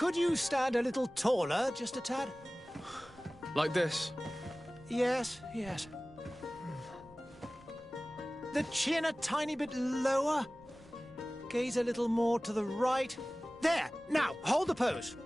Could you stand a little taller, just a tad? Like this? Yes, yes. The chin a tiny bit lower. Gaze a little more to the right. There! Now, hold the pose.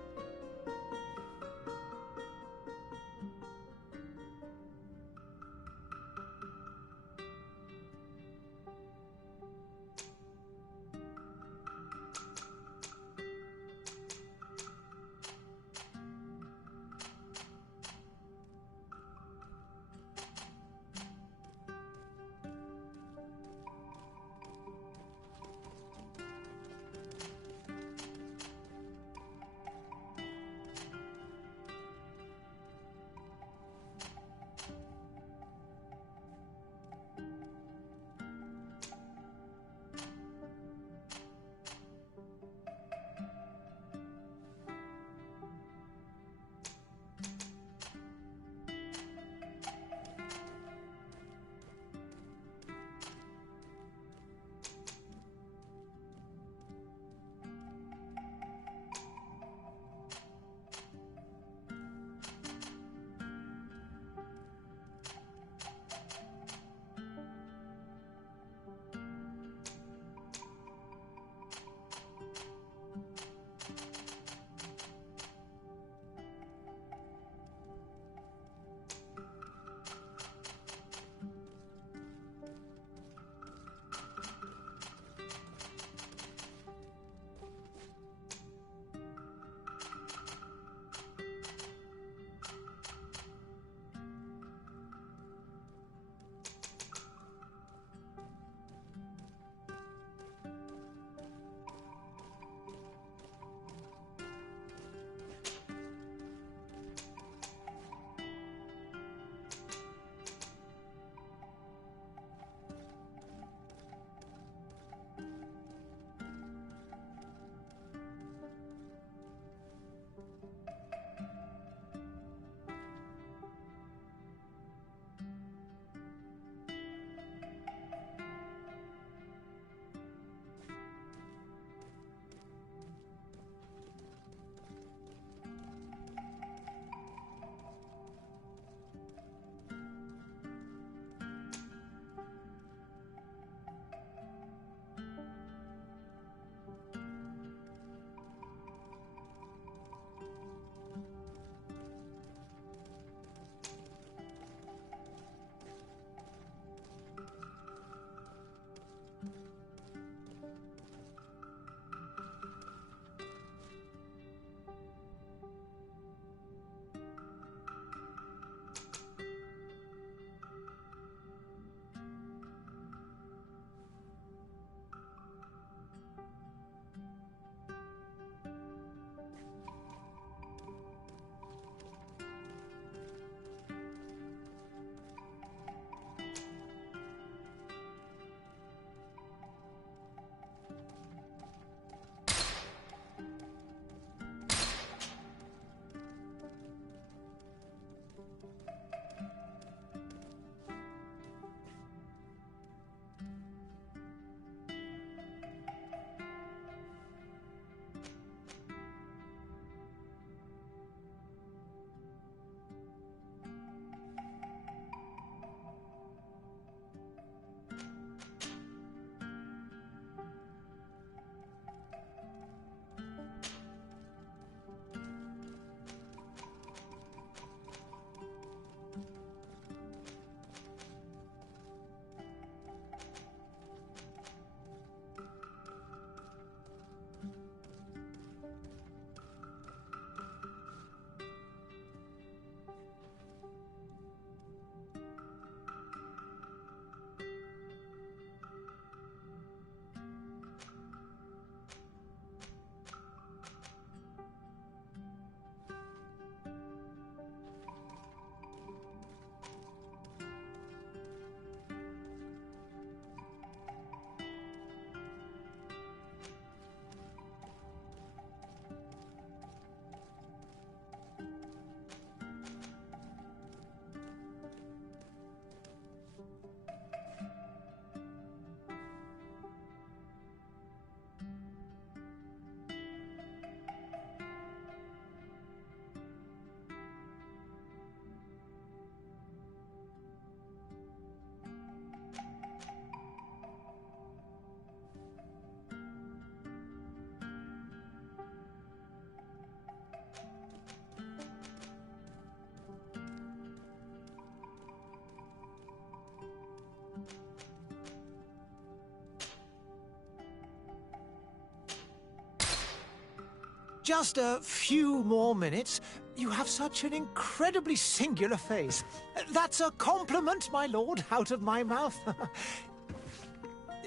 Just a few more minutes. You have such an incredibly singular face. That's a compliment, my lord, out of my mouth.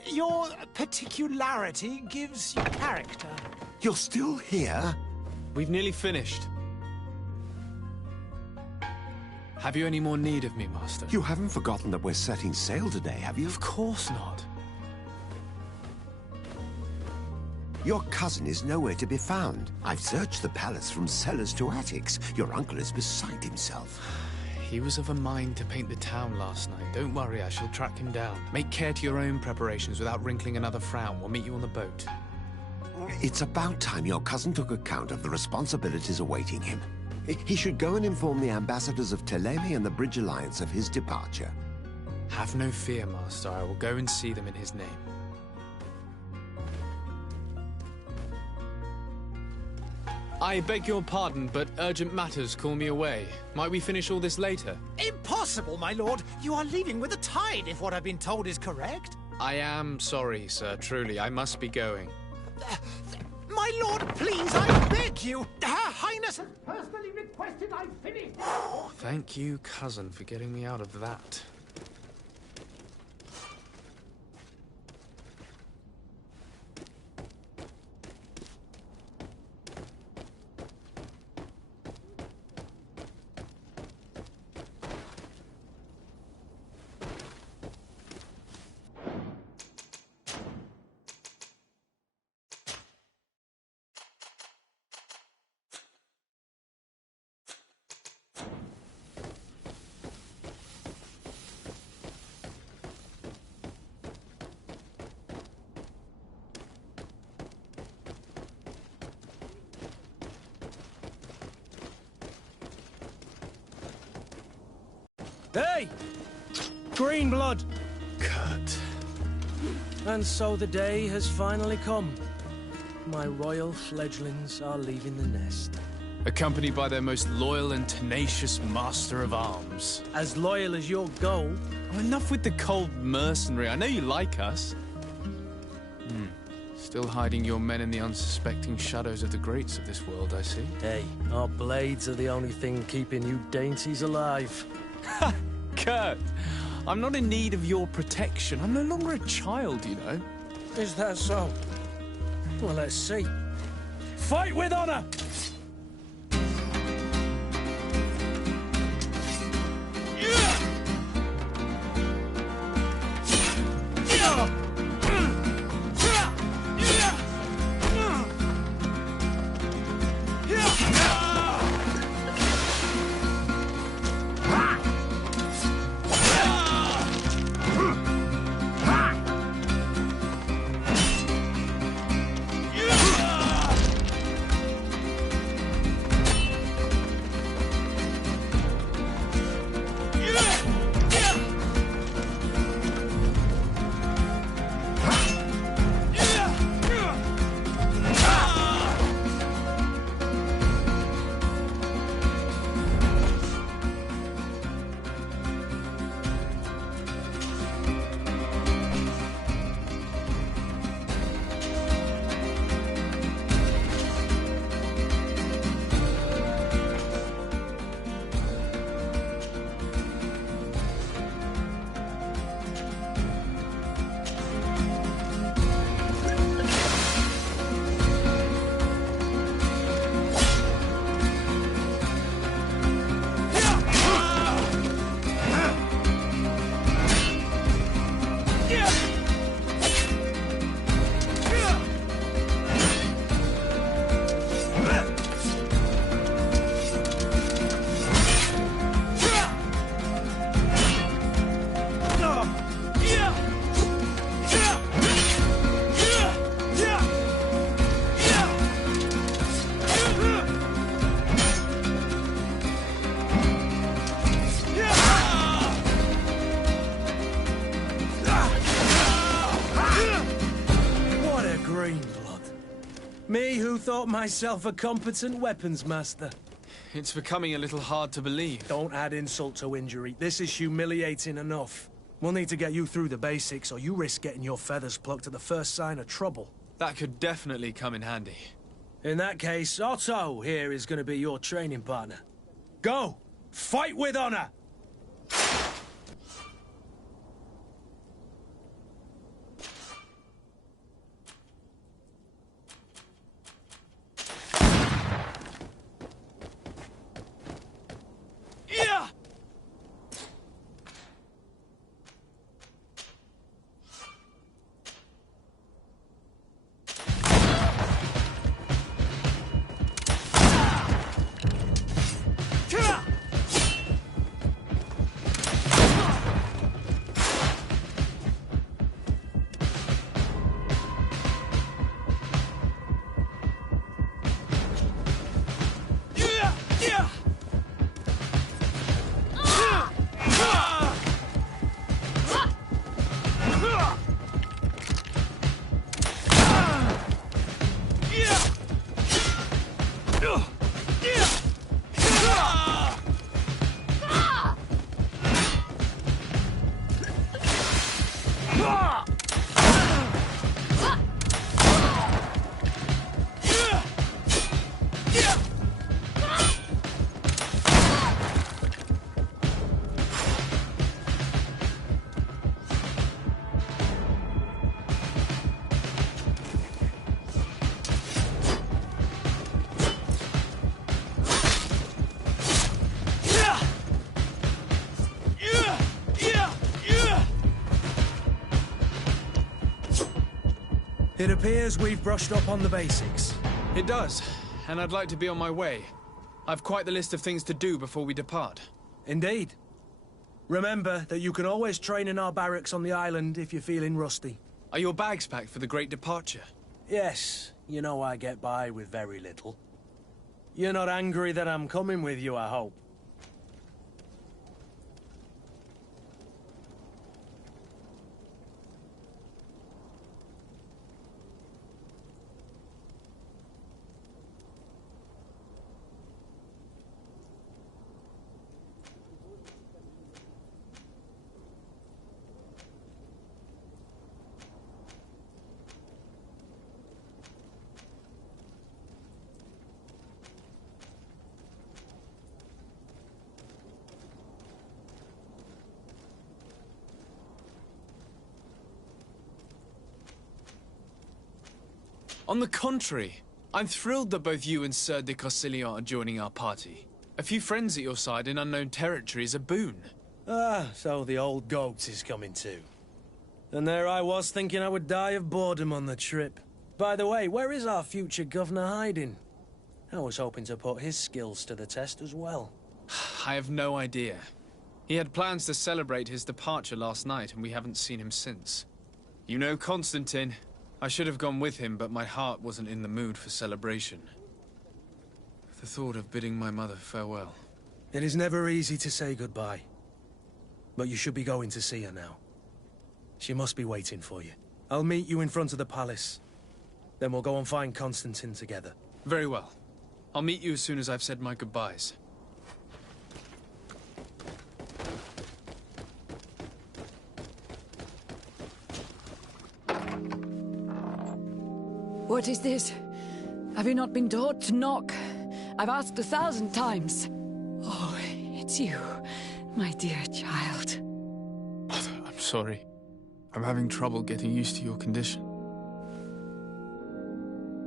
Your particularity gives you character. You're still here? We've nearly finished. Have you any more need of me, Master? You haven't forgotten that we're setting sail today, have you? Of course not. Your cousin is nowhere to be found. I've searched the palace from cellars to attics. Your uncle is beside himself. He was of a mind to paint the town last night. Don't worry, I shall track him down. Make care to your own preparations without wrinkling another frown. We'll meet you on the boat. It's about time your cousin took account of the responsibilities awaiting him. He should go and inform the ambassadors of Telemi and the Bridge Alliance of his departure. Have no fear, Master. I will go and see them in his name. I beg your pardon, but urgent matters call me away. Might we finish all this later? Impossible, my lord. You are leaving with the tide, if what I've been told is correct. I am sorry, sir. Truly, I must be going. My lord, please, I beg you. Her Highness has personally requested I finish. Thank you, cousin, for getting me out of that. Hey! Green blood! Kurt. And so the day has finally come. My royal fledglings are leaving the nest. Accompanied by their most loyal and tenacious master of arms. As loyal as your gold. Oh, enough with the cold mercenary. I know you like us. Still hiding your men in the unsuspecting shadows of the greats of this world, I see. Hey, our blades are the only thing keeping you dainties alive. Ha! Kurt, I'm not in need of your protection. I'm no longer a child, you know. Is that so? Well, let's see. Fight with honor! Me who thought myself a competent weapons master. It's becoming a little hard to believe. Don't add insult to injury. This is humiliating enough. We'll need to get you through the basics, or you risk getting your feathers plucked at the first sign of trouble. That could definitely come in handy. In that case, Otto here is going to be your training partner. Go! Fight with honor! It appears we've brushed up on the basics. It does, and I'd like to be on my way. I've quite the list of things to do before we depart. Indeed. Remember that you can always train in our barracks on the island if you're feeling rusty. Are your bags packed for the great departure? Yes, you know I get by with very little. You're not angry that I'm coming with you, I hope. On the contrary, I'm thrilled that both you and Sir de Corsillon are joining our party. A few friends at your side in unknown territory is a boon. Ah, so the old goat is coming too. And there I was thinking I would die of boredom on the trip. By the way, where is our future governor hiding? I was hoping to put his skills to the test as well. I have no idea. He had plans to celebrate his departure last night, and we haven't seen him since. You know Constantine. I should have gone with him, but my heart wasn't in the mood for celebration. The thought of bidding my mother farewell. It is never easy to say goodbye. But you should be going to see her now. She must be waiting for you. I'll meet you in front of the palace. Then we'll go and find Constantine together. Very well. I'll meet you as soon as I've said my goodbyes. What is this? Have you not been taught to knock? I've asked 1,000 times. Oh, it's you, my dear child. Mother, I'm sorry. I'm having trouble getting used to your condition.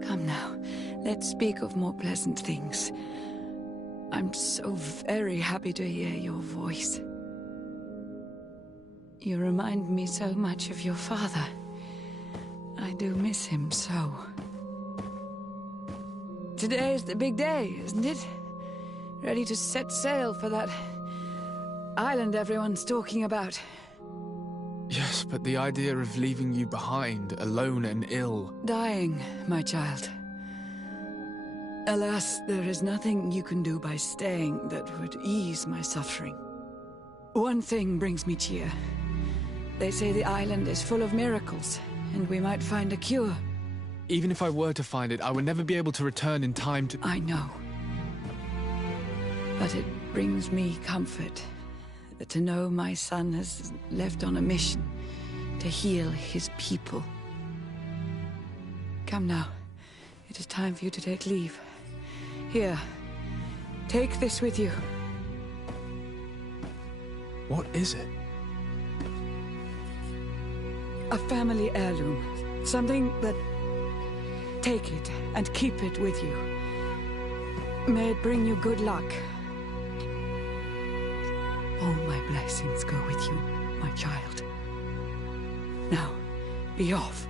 Come now, let's speak of more pleasant things. I'm so very happy to hear your voice. You remind me so much of your father. I do miss him so. Today is the big day, isn't it? Ready to set sail for that island everyone's talking about. Yes, but the idea of leaving you behind, alone and ill... Dying, my child. Alas, there is nothing you can do by staying that would ease my suffering. One thing brings me cheer. They say the island is full of miracles, and we might find a cure. Even if I were to find it, I would never be able to return in time to... I know. But it brings me comfort to know my son has left on a mission to heal his people. Come now. It is time for you to take leave. Here, take this with you. What is it? A family heirloom. Something that... Take it and keep it with you. May it bring you good luck. All my blessings go with you, my child. Now, be off.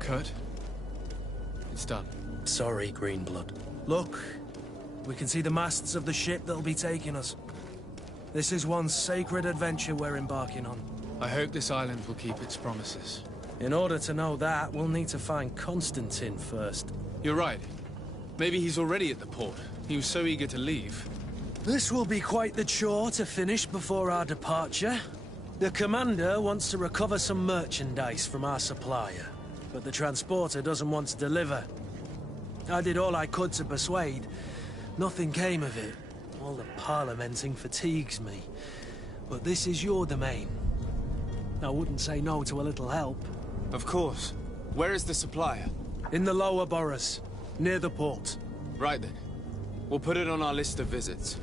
Kurt? It's done. Sorry, Greenblood. Look, we can see the masts of the ship that'll be taking us. This is one sacred adventure we're embarking on. I hope this island will keep its promises. In order to know that, we'll need to find Constantine first. You're right. Maybe he's already at the port. He was so eager to leave. This will be quite the chore to finish before our departure. The commander wants to recover some merchandise from our supplier, but the transporter doesn't want to deliver. I did all I could to persuade. Nothing came of it. All the parliamenting fatigues me. But this is your domain. I wouldn't say no to a little help. Of course. Where is the supplier? In the lower boroughs, near the port. Right then. We'll put it on our list of visits.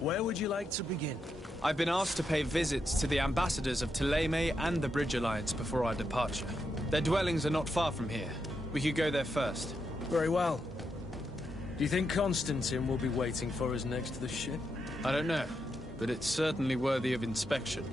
Where would you like to begin? I've been asked to pay visits to the ambassadors of Thélème and the Bridge Alliance before our departure. Their dwellings are not far from here. We could go there first. Very well. Do you think Constantine will be waiting for us next to the ship? I don't know, but it's certainly worthy of inspection.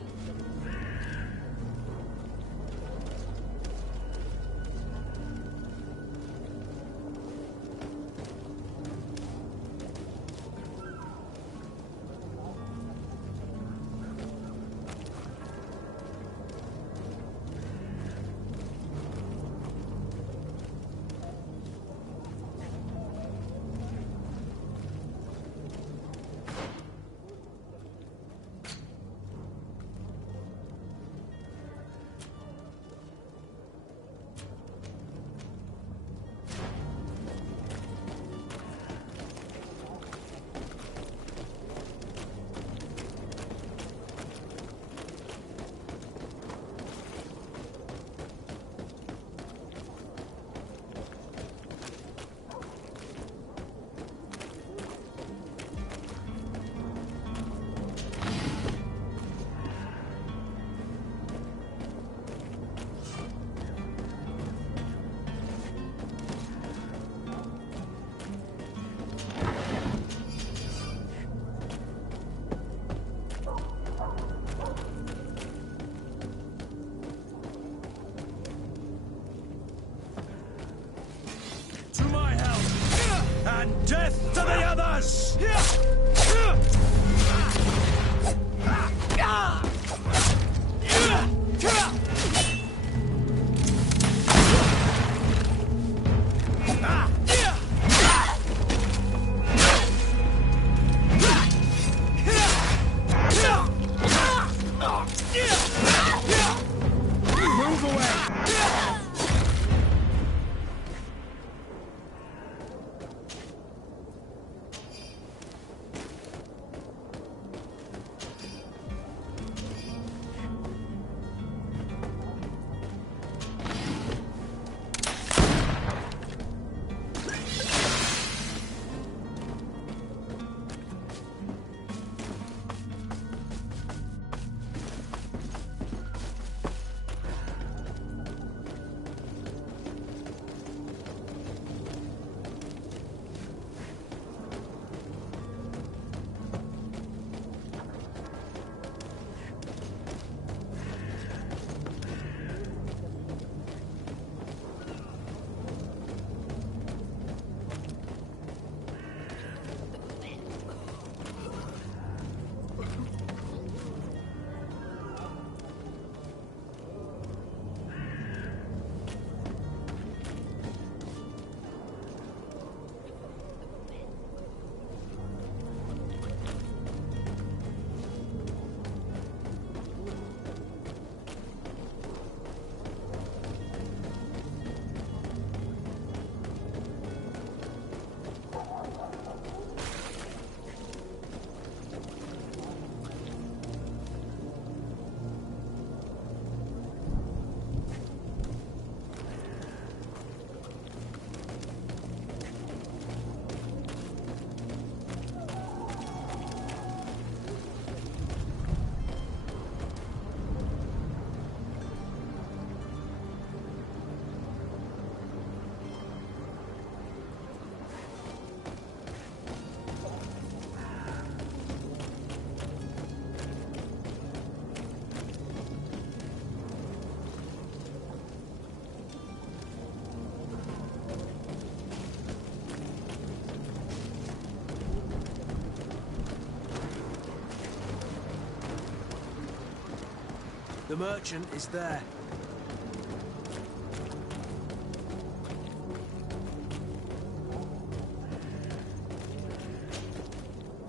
The merchant is there.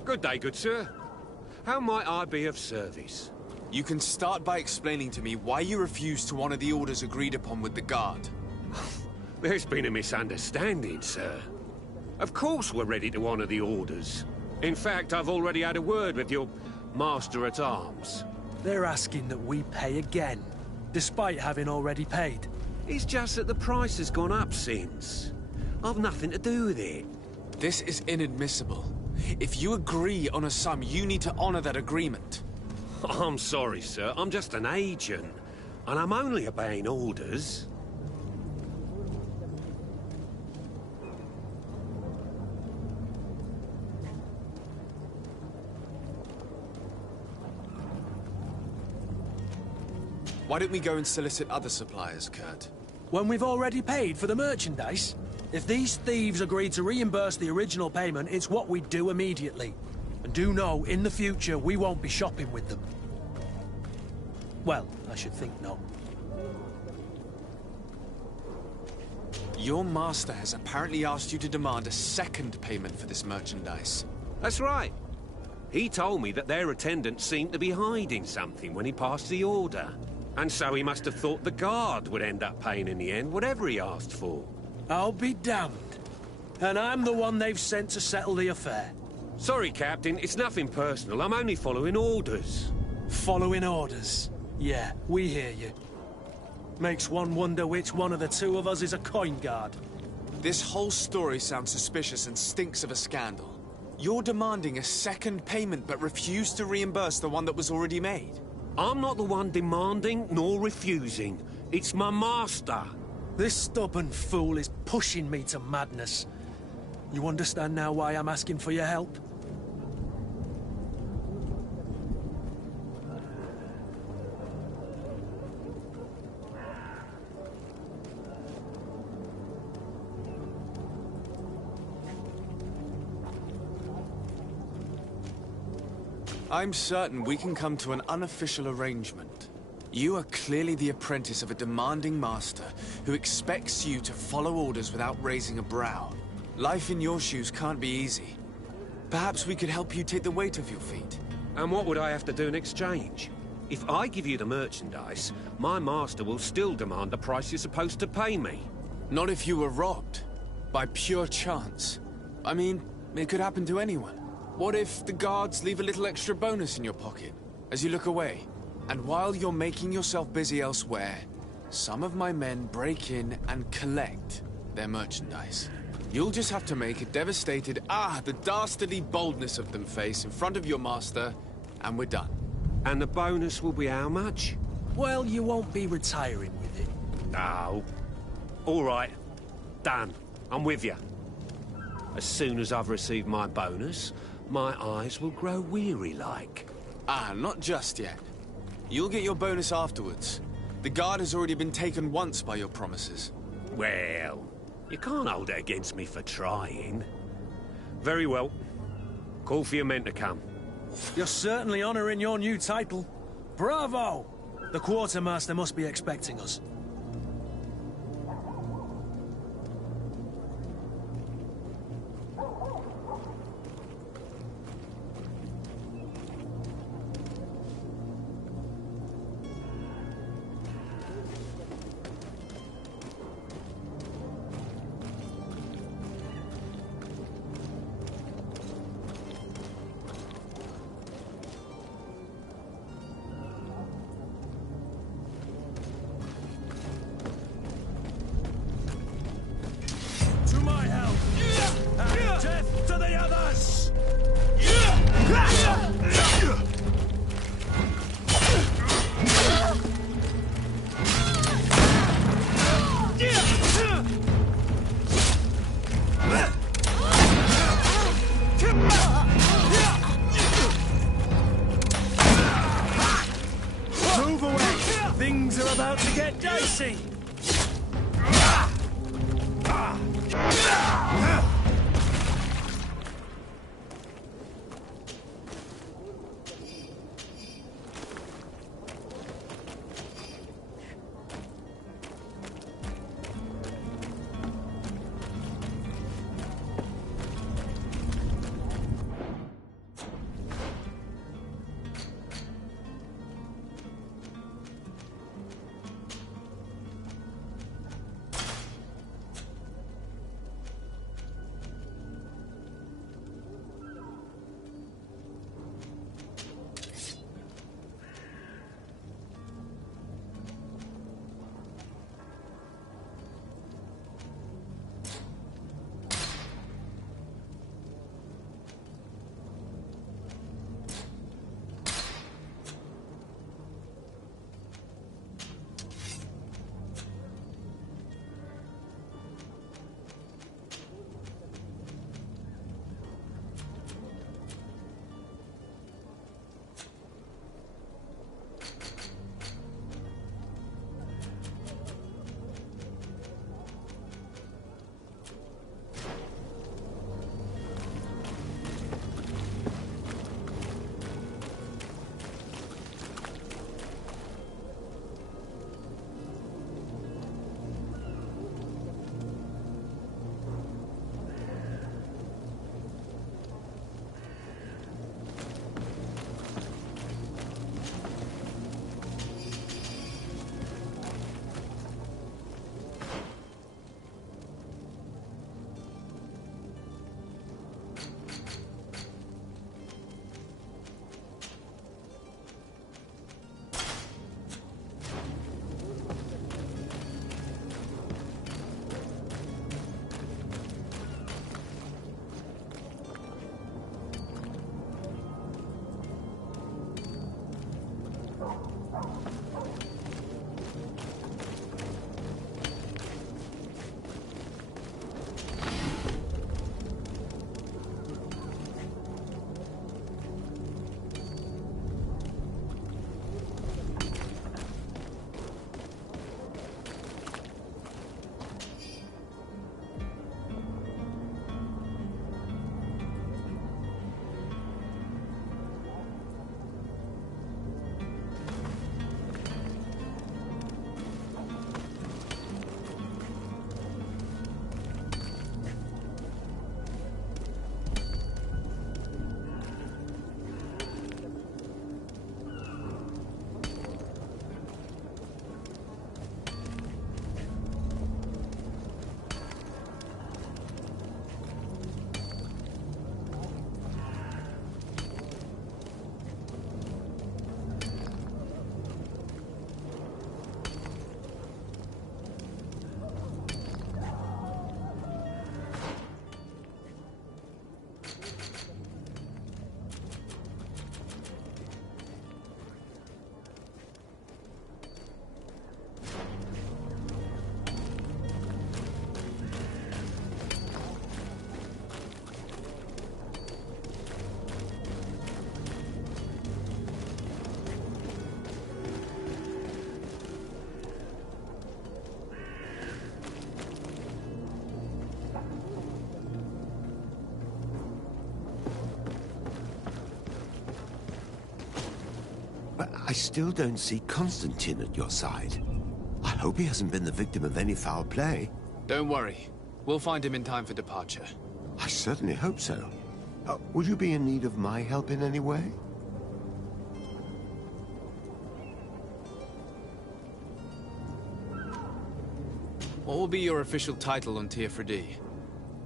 Good day, good sir. How might I be of service? You can start by explaining to me why you refused to honor the orders agreed upon with the guard. There's been a misunderstanding, sir. Of course we're ready to honor the orders. In fact, I've already had a word with your master-at-arms. They're asking that we pay again, despite having already paid. It's just that the price has gone up since. I've nothing to do with it. This is inadmissible. If you agree on a sum, you need to honor that agreement. I'm sorry, sir. I'm just an agent. And I'm only obeying orders. Why don't we go and solicit other suppliers, Kurt? When we've already paid for the merchandise? If these thieves agree to reimburse the original payment, it's what we do immediately. And do know, in the future, we won't be shopping with them. Well, I should think not. Your master has apparently asked you to demand a second payment for this merchandise. That's right. He told me that their attendant seemed to be hiding something when he passed the order. And so he must have thought the guard would end up paying in the end, whatever he asked for. I'll be damned. And I'm the one they've sent to settle the affair. Sorry, Captain, it's nothing personal. I'm only following orders. Following orders. Yeah, we hear you. Makes one wonder which one of the two of us is a coin guard. This whole story sounds suspicious and stinks of a scandal. You're demanding a second payment but refuse to reimburse the one that was already made. I'm not the one demanding nor refusing. It's my master. This stubborn fool is pushing me to madness. You understand now why I'm asking for your help? I'm certain we can come to an unofficial arrangement. You are clearly the apprentice of a demanding master who expects you to follow orders without raising a brow. Life in your shoes can't be easy. Perhaps we could help you take the weight off your feet. And what would I have to do in exchange? If I give you the merchandise, my master will still demand the price you're supposed to pay me. Not if you were robbed. By pure chance. I mean, it could happen to anyone. What if the guards leave a little extra bonus in your pocket as you look away? And while you're making yourself busy elsewhere, some of my men break in and collect their merchandise. You'll just have to make a devastated, the dastardly boldness of them face in front of your master, and we're done. And the bonus will be how much? Well, you won't be retiring with it. Oh. All right. Done. I'm with you. As soon as I've received my bonus, my eyes will grow weary-like. Not just yet. You'll get your bonus afterwards. The guard has already been taken once by your promises. Well, you can't hold it against me for trying. Very well. Call for your men to come. You're certainly honoring your new title. Bravo! The quartermaster must be expecting us. Death to the others! Move away! Things are about to get dicey! I still don't see Constantine at your side. I hope he hasn't been the victim of any foul play. Don't worry. We'll find him in time for departure. I certainly hope so. Would you be in need of my help in any way? What will be your official title on Teofredi?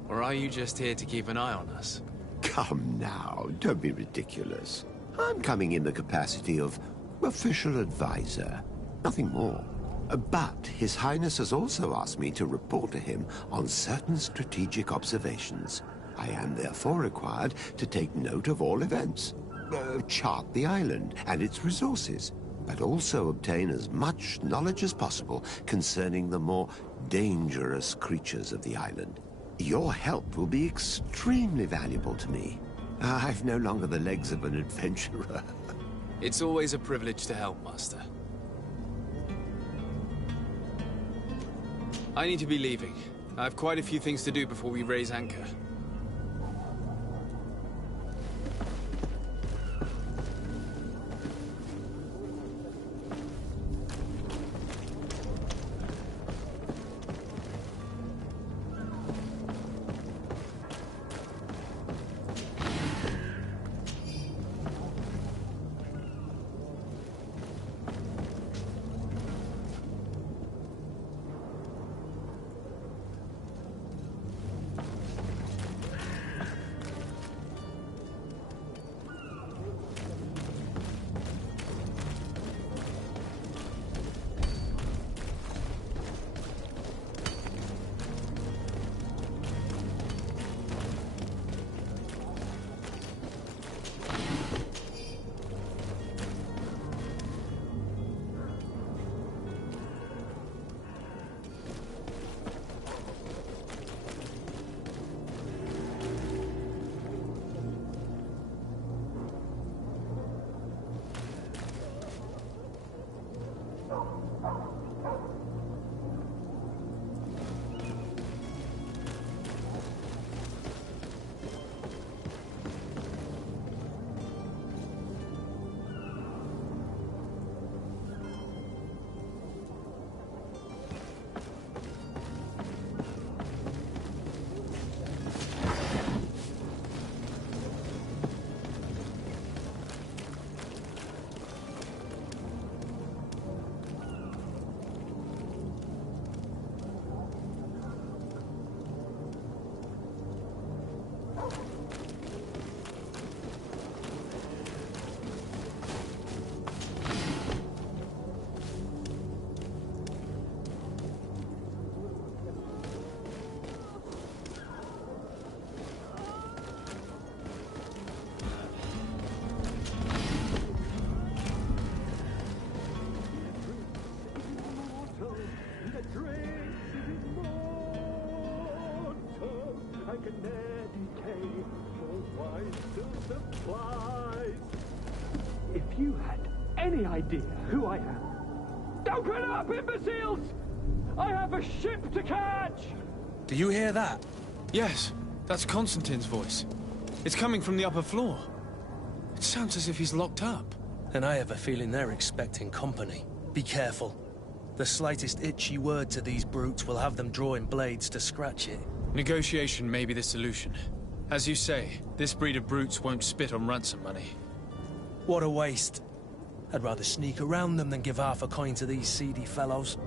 Or are you just here to keep an eye on us? Come now, don't be ridiculous. I'm coming in the capacity of official advisor, nothing more. But His Highness has also asked me to report to him on certain strategic observations. I am therefore required to take note of all events, chart the island and its resources, but also obtain as much knowledge as possible concerning the more dangerous creatures of the island. Your help will be extremely valuable to me. I've no longer the legs of an adventurer. It's always a privilege to help, Master. I need to be leaving. I have quite a few things to do before we raise anchor. If you had any idea who I am... Open up, imbeciles! I have a ship to catch! Do you hear that? Yes, that's Constantine's voice. It's coming from the upper floor. It sounds as if he's locked up. And I have a feeling they're expecting company. Be careful. The slightest itchy word to these brutes will have them drawing blades to scratch it. Negotiation may be the solution. As you say, this breed of brutes won't spit on ransom money. What a waste. I'd rather sneak around them than give half a coin to these seedy fellows.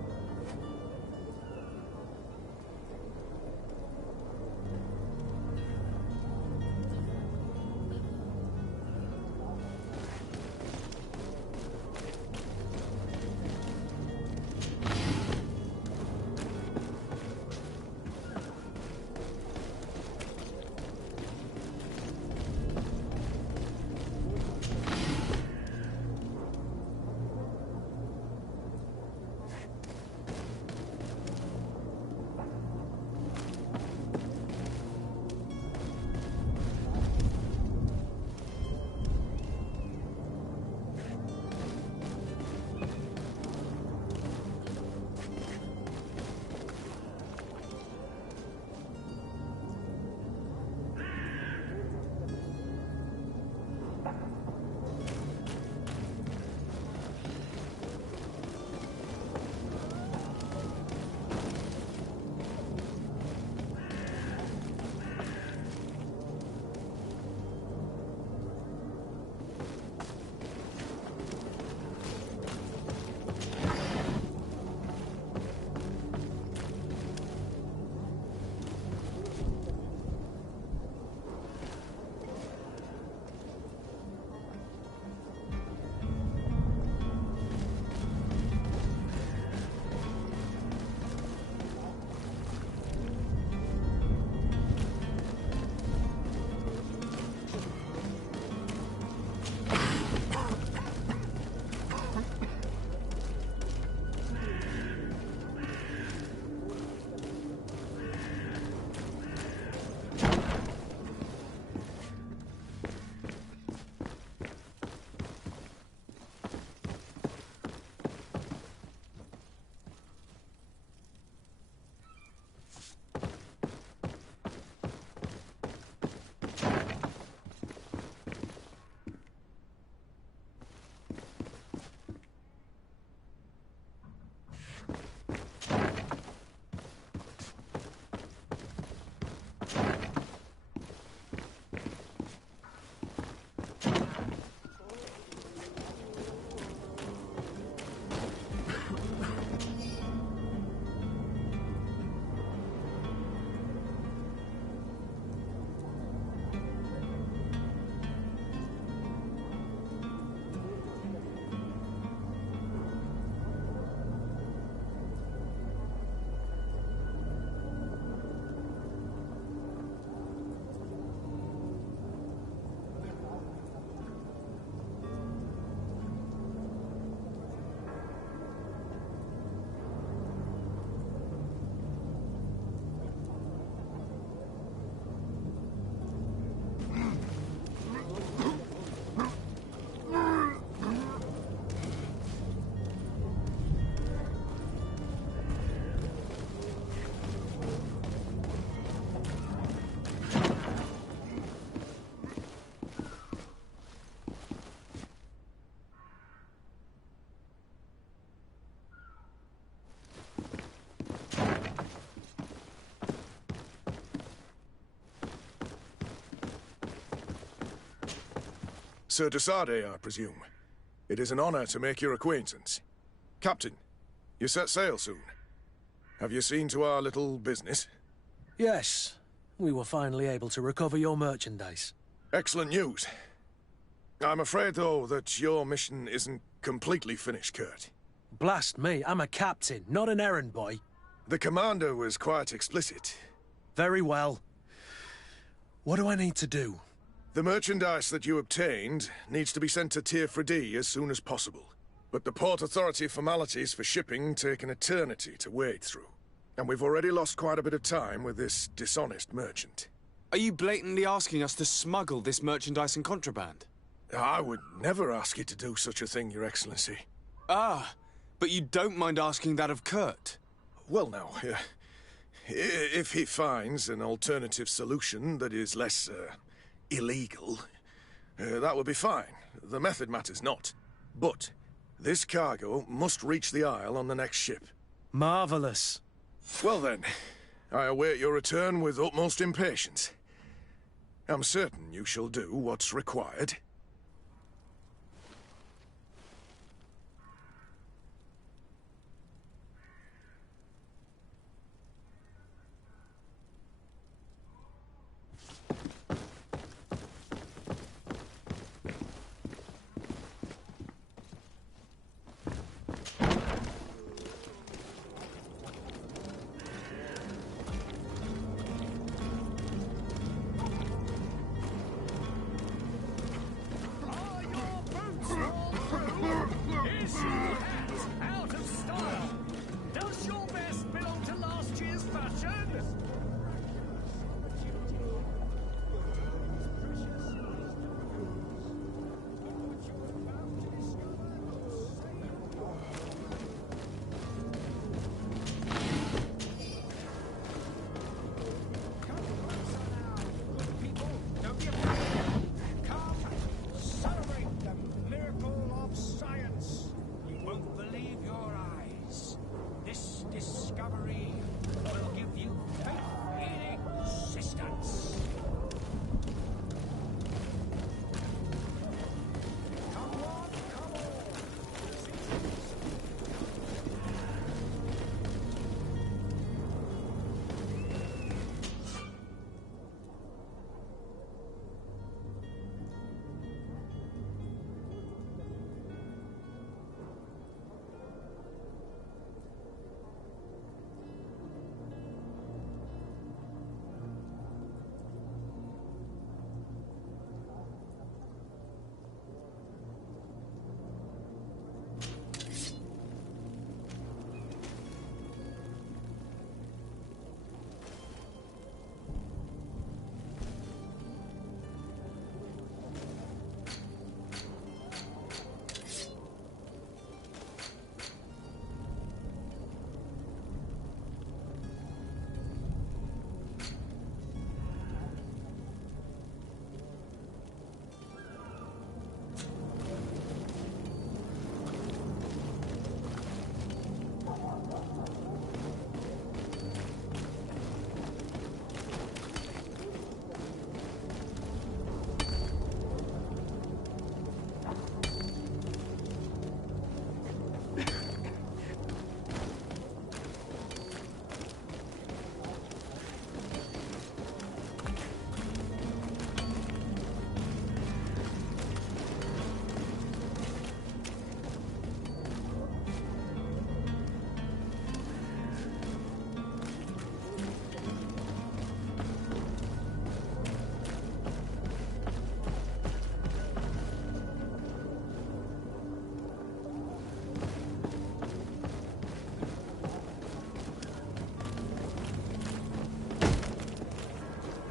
Sir Desade, I presume. It is an honor to make your acquaintance. Captain, you set sail soon. Have you seen to our little business? Yes. We were finally able to recover your merchandise. Excellent news. I'm afraid, though, that your mission isn't completely finished, Kurt. Blast me, I'm a captain, not an errand boy. The commander was quite explicit. Very well. What do I need to do? The merchandise that you obtained needs to be sent to Tier 4D as soon as possible. But the Port Authority formalities for shipping take an eternity to wade through. And we've already lost quite a bit of time with this dishonest merchant. Are you blatantly asking us to smuggle this merchandise and contraband? I would never ask you to do such a thing, Your Excellency. Ah, but you don't mind asking that of Kurt? Well, now, if he finds an alternative solution that is less, illegal, that would be fine. The method matters not. But this cargo must reach the Isle on the next ship. Marvelous. Well then, I await your return with utmost impatience. I'm certain you shall do what's required.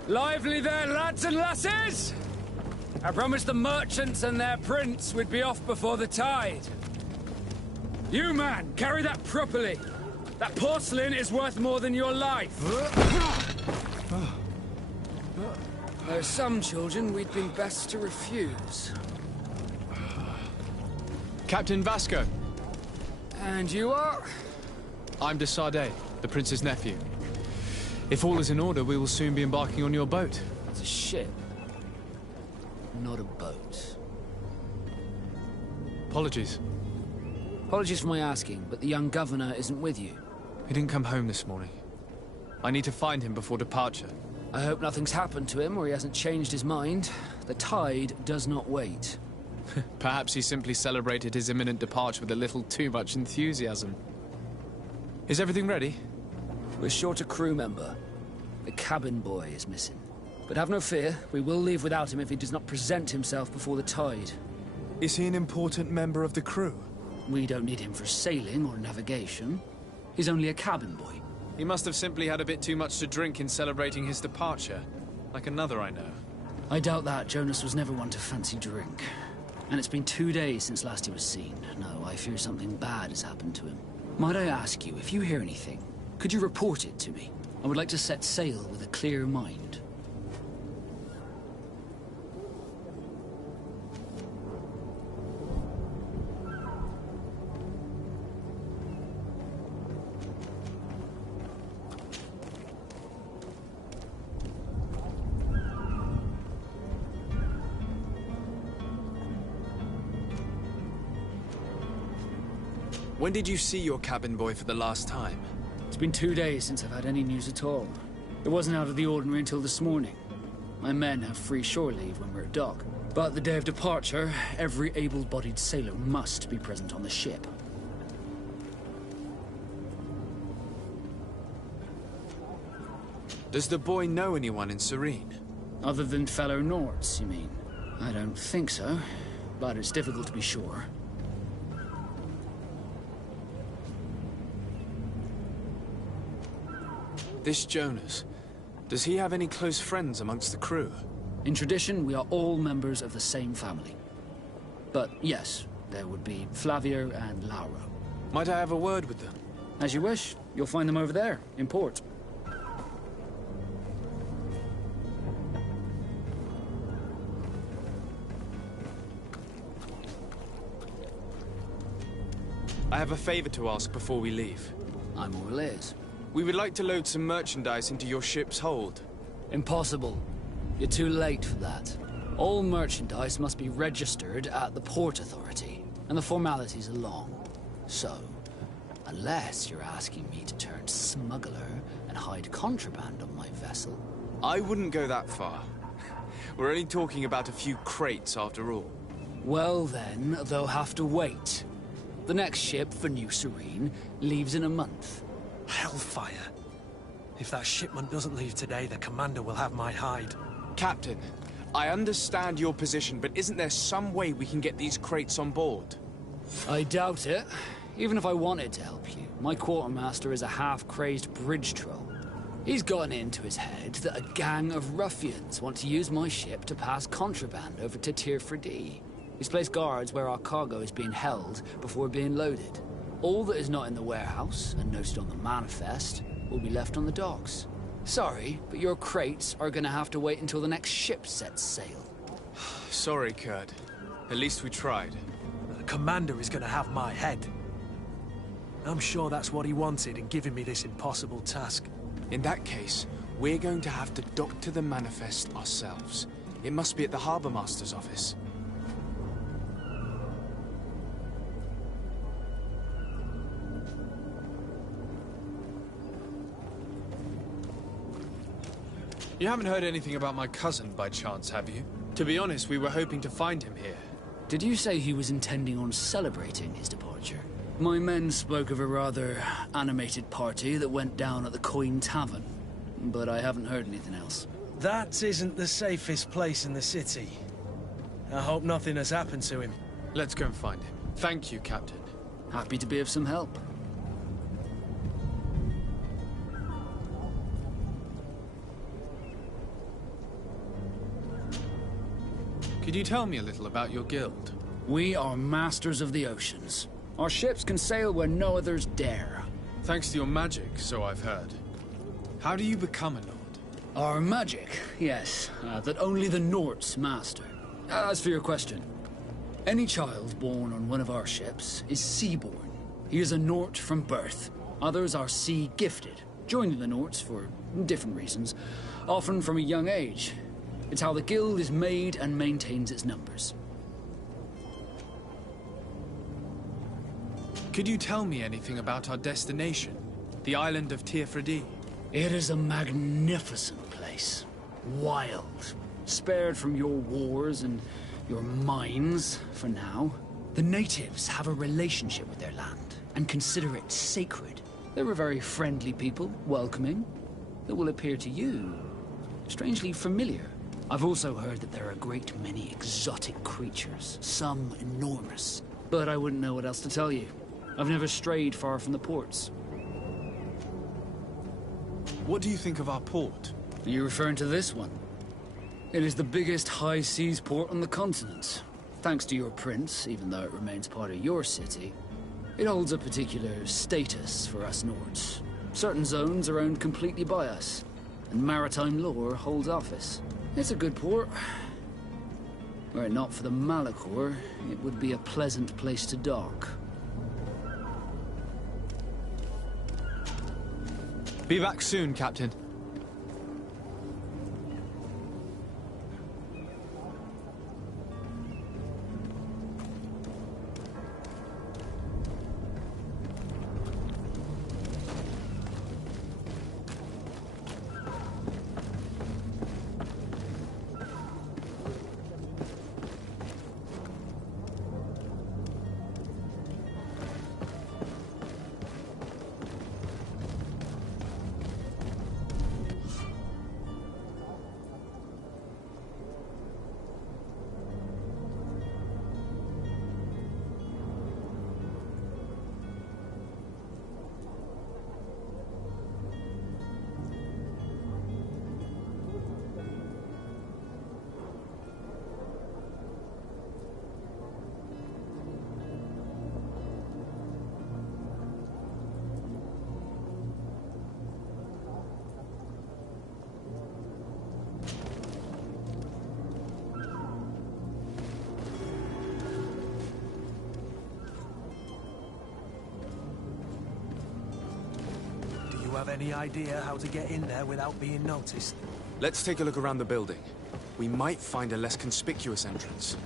Lively there, lads and lasses! I promised the merchants and their prince we'd be off before the tide. You, man, carry that properly. That porcelain is worth more than your life. There are some children we'd been best to refuse. Captain Vasco. And you are? I'm Desade, the prince's nephew. If all is in order, we will soon be embarking on your boat. It's a ship, not a boat. Apologies. Apologies for my asking, but the young governor isn't with you. He didn't come home this morning. I need to find him before departure. I hope nothing's happened to him or he hasn't changed his mind. The tide does not wait. Perhaps he simply celebrated his imminent departure with a little too much enthusiasm. Is everything ready? We're short a crew member. The cabin boy is missing. But have no fear, we will leave without him if he does not present himself before the tide. Is he an important member of the crew? We don't need him for sailing or navigation. He's only a cabin boy. He must have simply had a bit too much to drink in celebrating his departure. Like another I know. I doubt that. Jonas was never one to fancy drink. And it's been 2 days since last he was seen. No, I fear something bad has happened to him. Might I ask you, if you hear anything, could you report it to me? I would like to set sail with a clear mind. When did you see your cabin boy for the last time? It's been 2 days since I've had any news at all. It wasn't out of the ordinary until this morning. My men have free shore leave when we're at dock. But the day of departure, every able-bodied sailor must be present on the ship. Does the boy know anyone in Serene? Other than fellow Nords, you mean? I don't think so, but it's difficult to be sure. This Jonas, does he have any close friends amongst the crew? In tradition, we are all members of the same family. But yes, there would be Flavio and Laura. Might I have a word with them? As you wish. You'll find them over there, in port. I have a favor to ask before we leave. I'm all ears. We would like to load some merchandise into your ship's hold. Impossible. You're too late for that. All merchandise must be registered at the Port Authority, and the formalities are long. So, unless you're asking me to turn smuggler and hide contraband on my vessel... I wouldn't go that far. We're only talking about a few crates after all. Well then, they'll have to wait. The next ship for New Serene leaves in a month. Hellfire. If that shipment doesn't leave today, the commander will have my hide. Captain, I understand your position, but isn't there some way we can get these crates on board? I doubt it. Even if I wanted to help you, my quartermaster is a half-crazed bridge troll. He's gotten into his head that a gang of ruffians want to use my ship to pass contraband over to Tirfredi. He's placed guards where our cargo is being held before being loaded. All that is not in the warehouse, and noted on the manifest, will be left on the docks. Sorry, but your crates are gonna have to wait until the next ship sets sail. Sorry, Kurt. At least we tried. The commander is gonna have my head. I'm sure that's what he wanted in giving me this impossible task. In that case, we're going to have to doctor the manifest ourselves. It must be at the Harbour Master's office. You haven't heard anything about my cousin by chance, have you? To be honest, we were hoping to find him here. Did you say he was intending on celebrating his departure? My men spoke of a rather animated party that went down at the Coin Tavern, but I haven't heard anything else. That isn't the safest place in the city. I hope nothing has happened to him. Let's go and find him. Thank you, Captain. Happy to be of some help. Could you tell me a little about your guild? We are masters of the oceans. Our ships can sail where no others dare. Thanks to your magic, so I've heard. How do you become a lord? Our magic, yes, that only the Nords master. As for your question, any child born on one of our ships is sea-born. He is a Nort from birth. Others are sea-gifted, joining the Nords for different reasons, often from a young age. It's how the guild is made and maintains its numbers. Could you tell me anything about our destination? The island of Tirfredi? It is a magnificent place. Wild. Spared from your wars and your mines, for now. The natives have a relationship with their land, and consider it sacred. They're a very friendly people, welcoming. That will appear to you strangely familiar. I've also heard that there are a great many exotic creatures, some enormous. But I wouldn't know what else to tell you. I've never strayed far from the ports. What do you think of our port? Are you referring to this one? It is the biggest high seas port on the continent. Thanks to your prince, even though it remains part of your city, it holds a particular status for us Nords. Certain zones are owned completely by us, and maritime law holds office. It's a good port. Were it not for the Malachor, it would be a pleasant place to dock. Be back soon, Captain. Have any idea how to get in there without being noticed? Let's take a look around the building. We might find a less conspicuous entrance.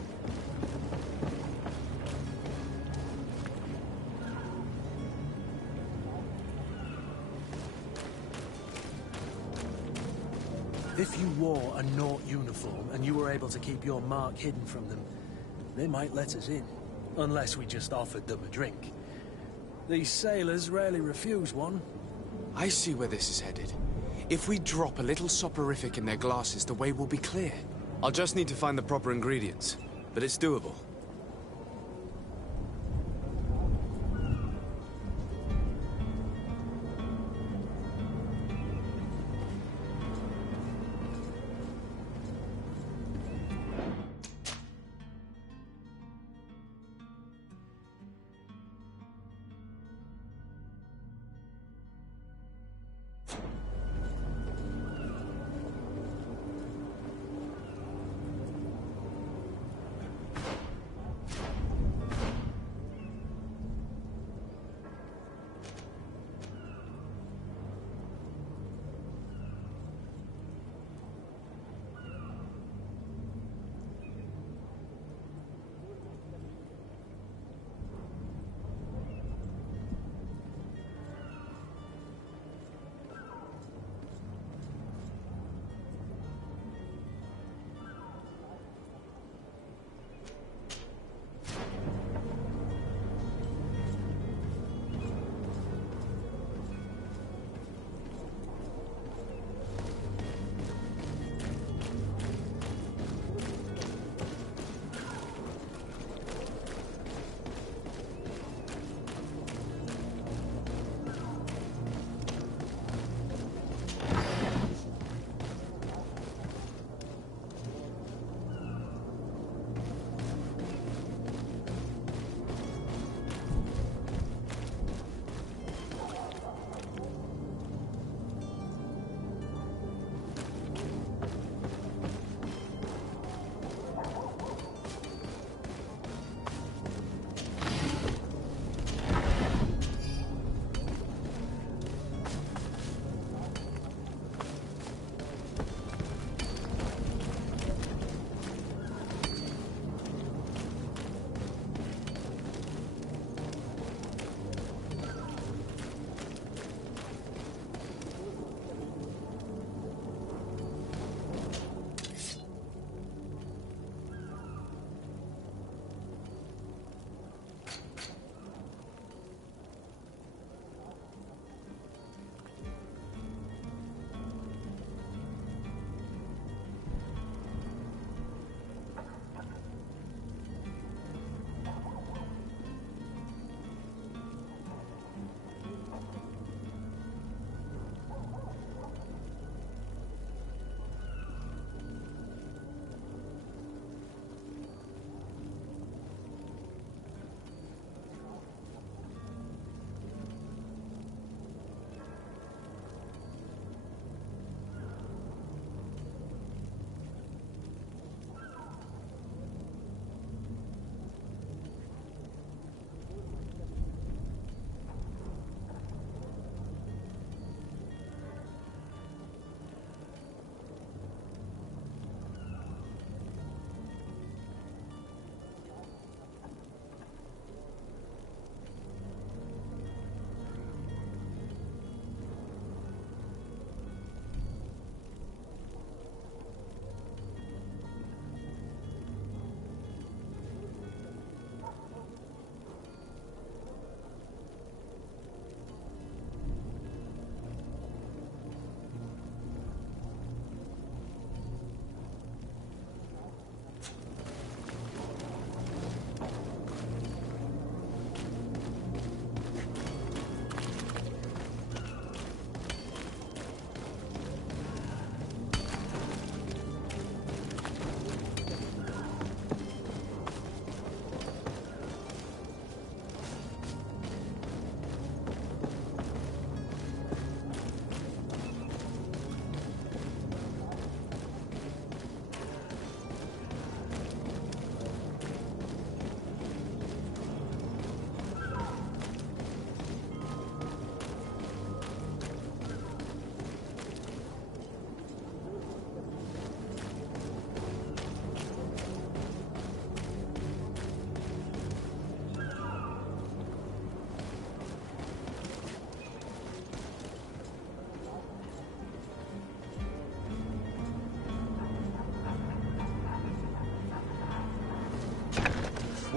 If you wore a Nort uniform and you were able to keep your mark hidden from them, they might let us in. Unless we just offered them a drink. These sailors rarely refuse one. I see where this is headed. If we drop a little soporific in their glasses, the way will be clear. I'll just need to find the proper ingredients, but it's doable.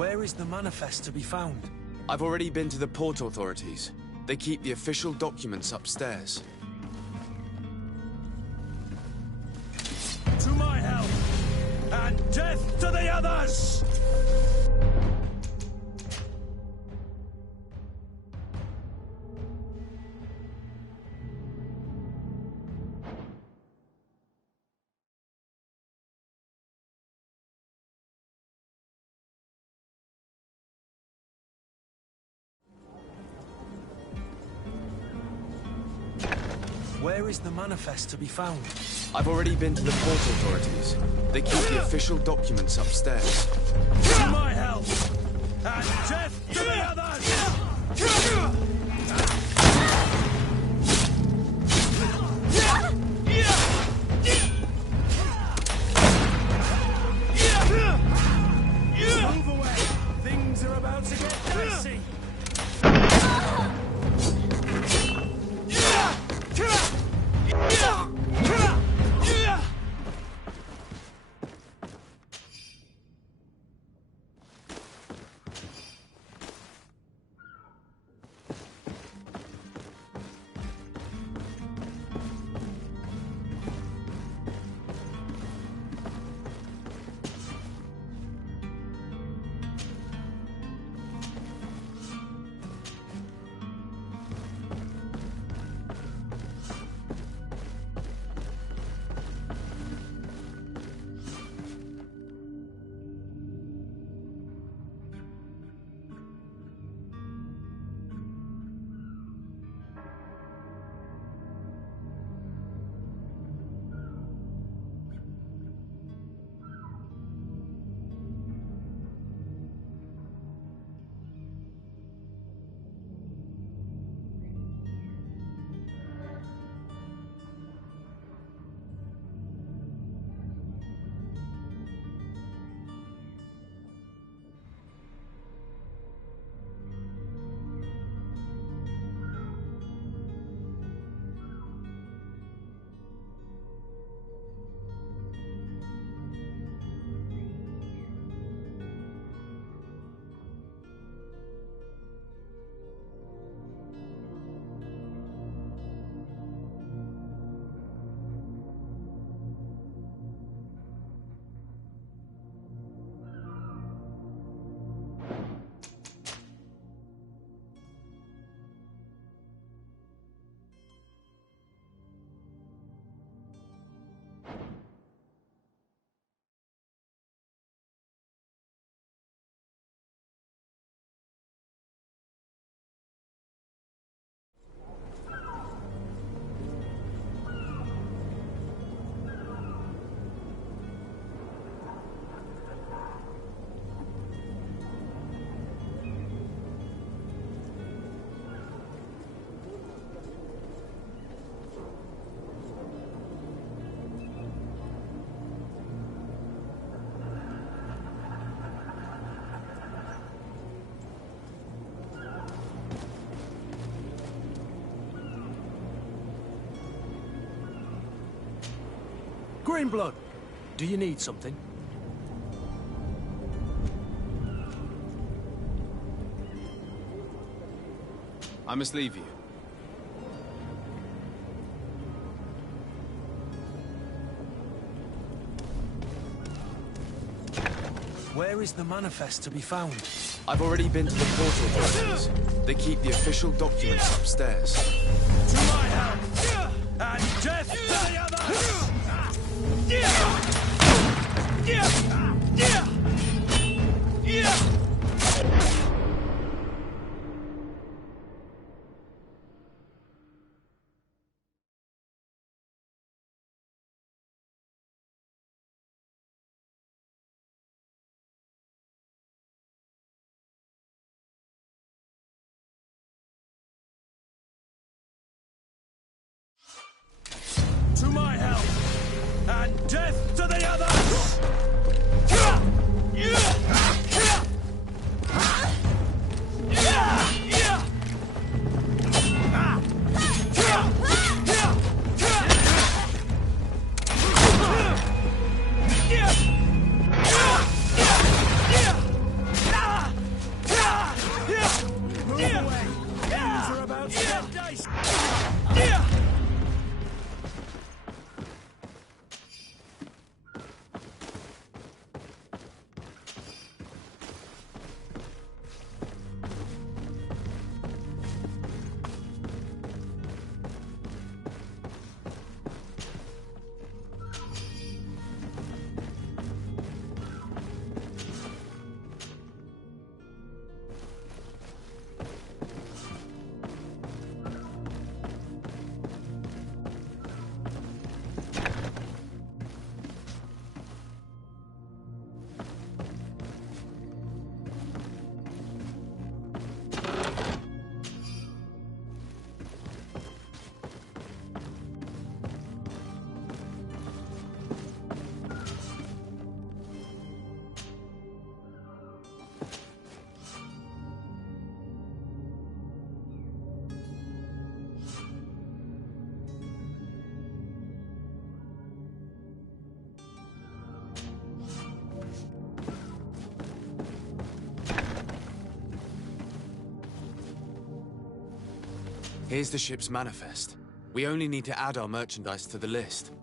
Where is the manifest to be found? I've already been to the port authorities. They keep the official documents upstairs. To my help! And death to the others! Where is the manifest to be found? I've already been to the port authorities. They keep the official documents upstairs. To my help! And death to the others! Move away! Things are about to get dicey! Greenblood, do you need something? I must leave you. Where is the manifest to be found? I've already been to the port authorities. They keep the official documents upstairs. To my help! And death to the others! To my help! And death to the others! Here's the ship's manifest. We only need to add our merchandise to the list.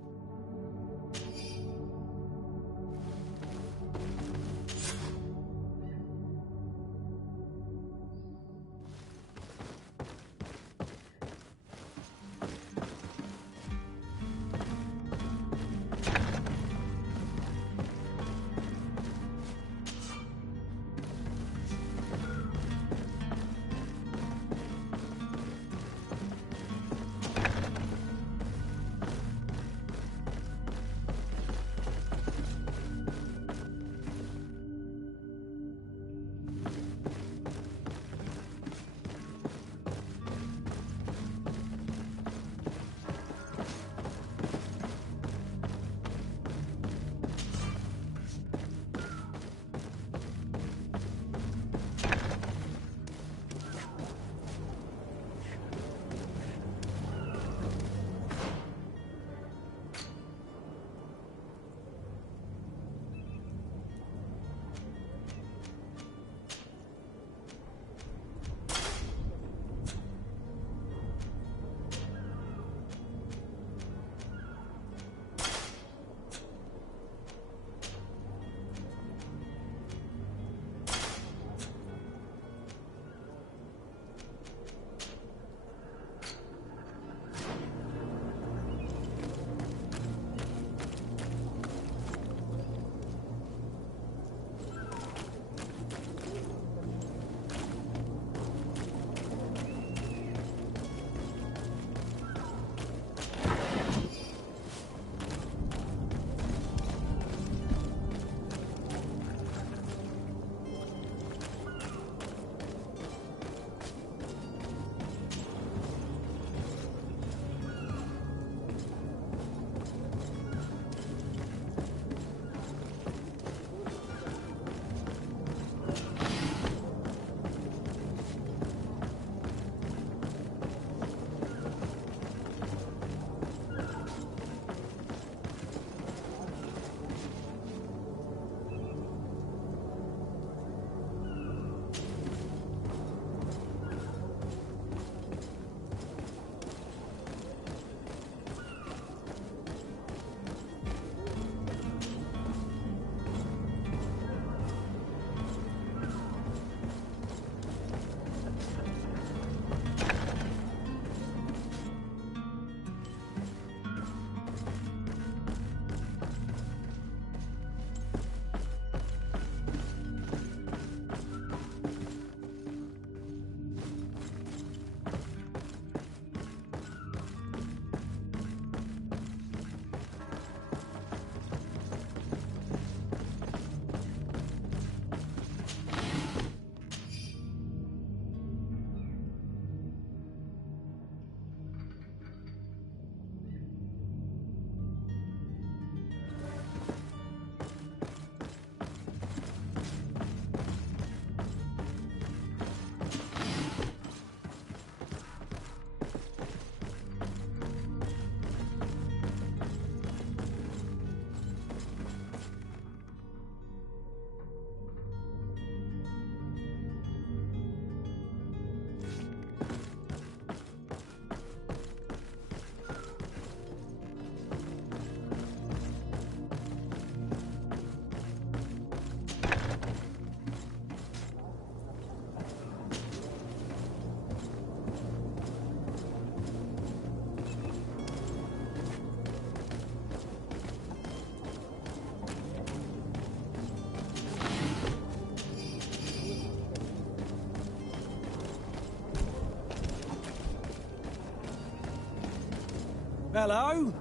Hello?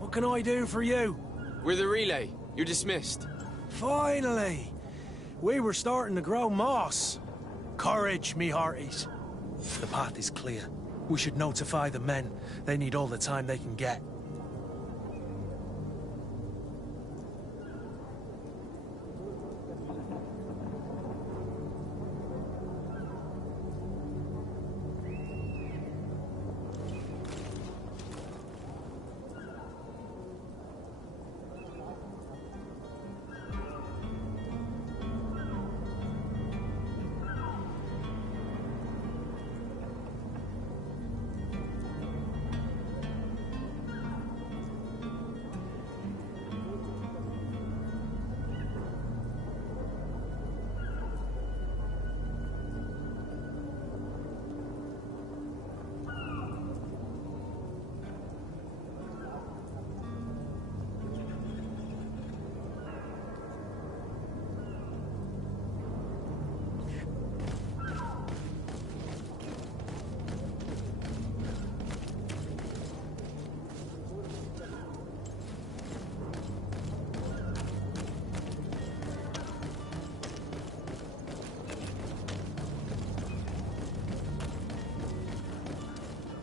What can I do for you? We're the relay. You're dismissed. Finally! We were starting to grow moss. Courage, me hearties. The path is clear. We should notify the men. They need all the time they can get.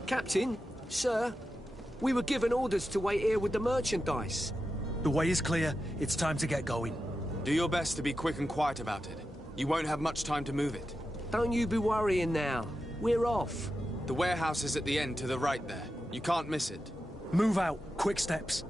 Captain, sir, we were given orders to wait here with the merchandise. The way is clear. It's time to get going. Do your best to be quick and quiet about it. You won't have much time to move it. Don't you be worrying now. We're off. The warehouse is at the end to the right there. You can't miss it. Move out. Quick steps.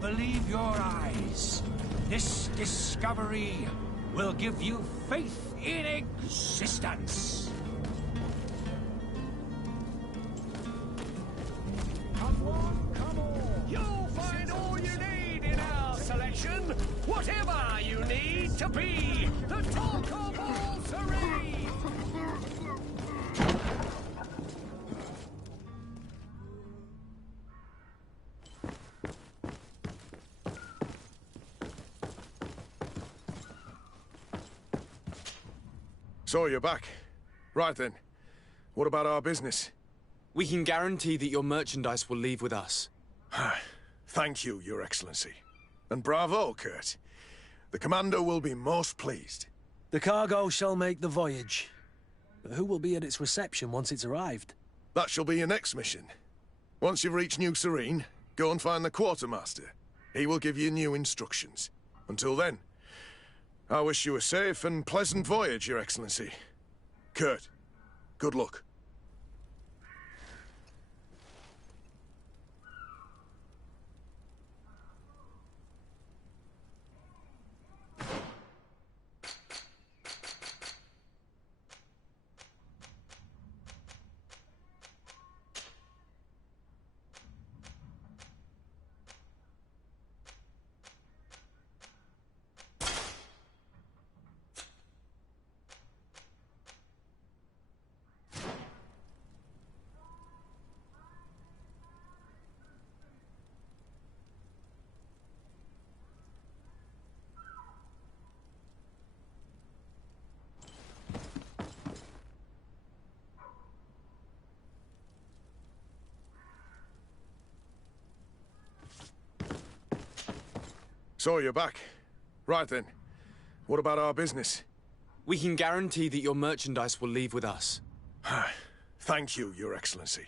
Believe your eyes. This discovery will give you faith in existence. Come on. You'll find all you need in our selection. Whatever you need to be the talk of all Serene. So you're back. Right then. What about our business? We can guarantee that your merchandise will leave with us. Thank you, Your Excellency. And bravo, Kurt. The Commander will be most pleased. The cargo shall make the voyage. But who will be at its reception once it's arrived? That shall be your next mission. Once you've reached New Serene, go and find the Quartermaster. He will give you new instructions. Until then, I wish you a safe and pleasant voyage, Your Excellency. Kurt, good luck. So you're back. Right then. What about our business? We can guarantee that your merchandise will leave with us. Thank you, Your Excellency.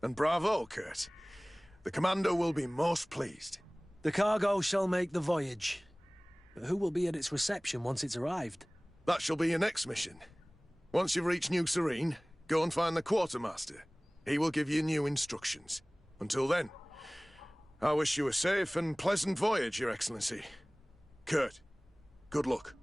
And bravo, Kurt. The Commander will be most pleased. The cargo shall make the voyage. But who will be at its reception once it's arrived? That shall be your next mission. Once you've reached New Serene, go and find the Quartermaster. He will give you new instructions. Until then, I wish you a safe and pleasant voyage, Your Excellency. Kurt, good luck.